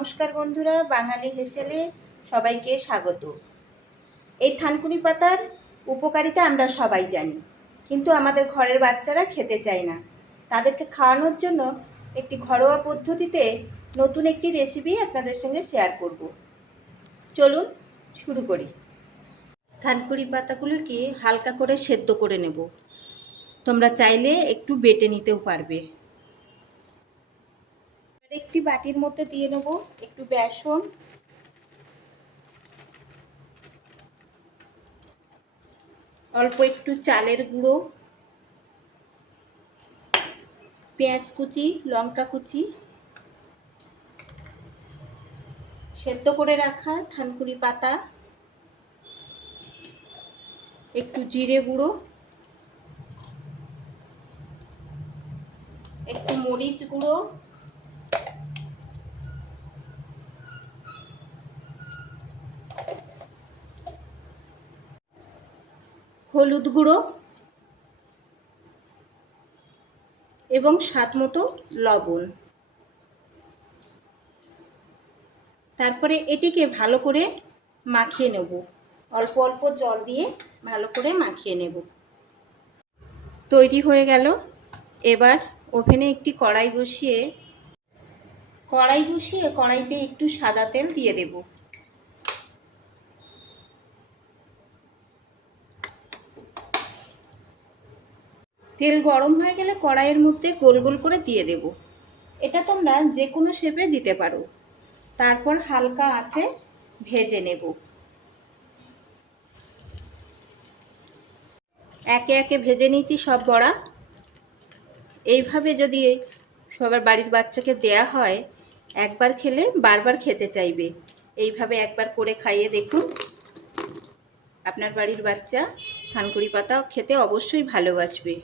নমস্কার বন্ধুরা, বাঙালি হেসেলে সবাইকে স্বাগত। এই থানকুনি পাতার উপকারিতা আমরা সবাই জানি, কিন্তু আমাদের ঘরের বাচ্চারা খেতে চায় না। তাদেরকে খাওয়ানোর জন্য একটি ঘরোয়া পদ্ধতিতে নতুন একটি রেসিপি আপনাদের সঙ্গে শেয়ার করব। চলুন শুরু করি। থানকুনি পাতাগুলোকে হালকা করে সেদ্ধ করে নেব। তোমরা চাইলে একটু বেটে নিতেও পারবে। একটি বাটির মধ্যে দিয়ে নেব একটু বেসন, অল্প একটু চালের গুঁড়ো, পেঁয়াজ কুচি, লঙ্কা কুচি, সেদ্ধ করে রাখা থানকুনি পাতা, একটু জিরে গুঁড়ো, একটু মরিচ গুঁড়ো, হলুদ গুঁড়ো এবং স্বাদ মতো লবণ। তারপরে এটিকে ভালো করে মাখিয়ে নেব। অল্প অল্প জল দিয়ে ভালো করে মাখিয়ে নেব। তৈরি হয়ে গেল। এবার ওভেনে একটি কড়াই বসিয়ে কড়াইতে একটু সাদা তেল দিয়ে দেব। তেল গরম হয়ে গেলে কড়াইয়ের মধ্যে গোল গোল করে দিয়ে দেব। এটা তোমরা যে কোনো শেপে দিতে পারো। তারপর হালকা আঁচে ভেজে নেব। একে একে ভেজে নিয়েছি সব বড়া। এইভাবে যদি সবার বাড়ির বাচ্চাকে দেয়া হয়, একবার খেলে বারবার খেতে চাইবে। এইভাবে একবার করে খাইয়ে দেখুন। আপনার বাড়ির বাচ্চা থানকুনি পাতা খেতে অবশ্যই ভালোবাসবে।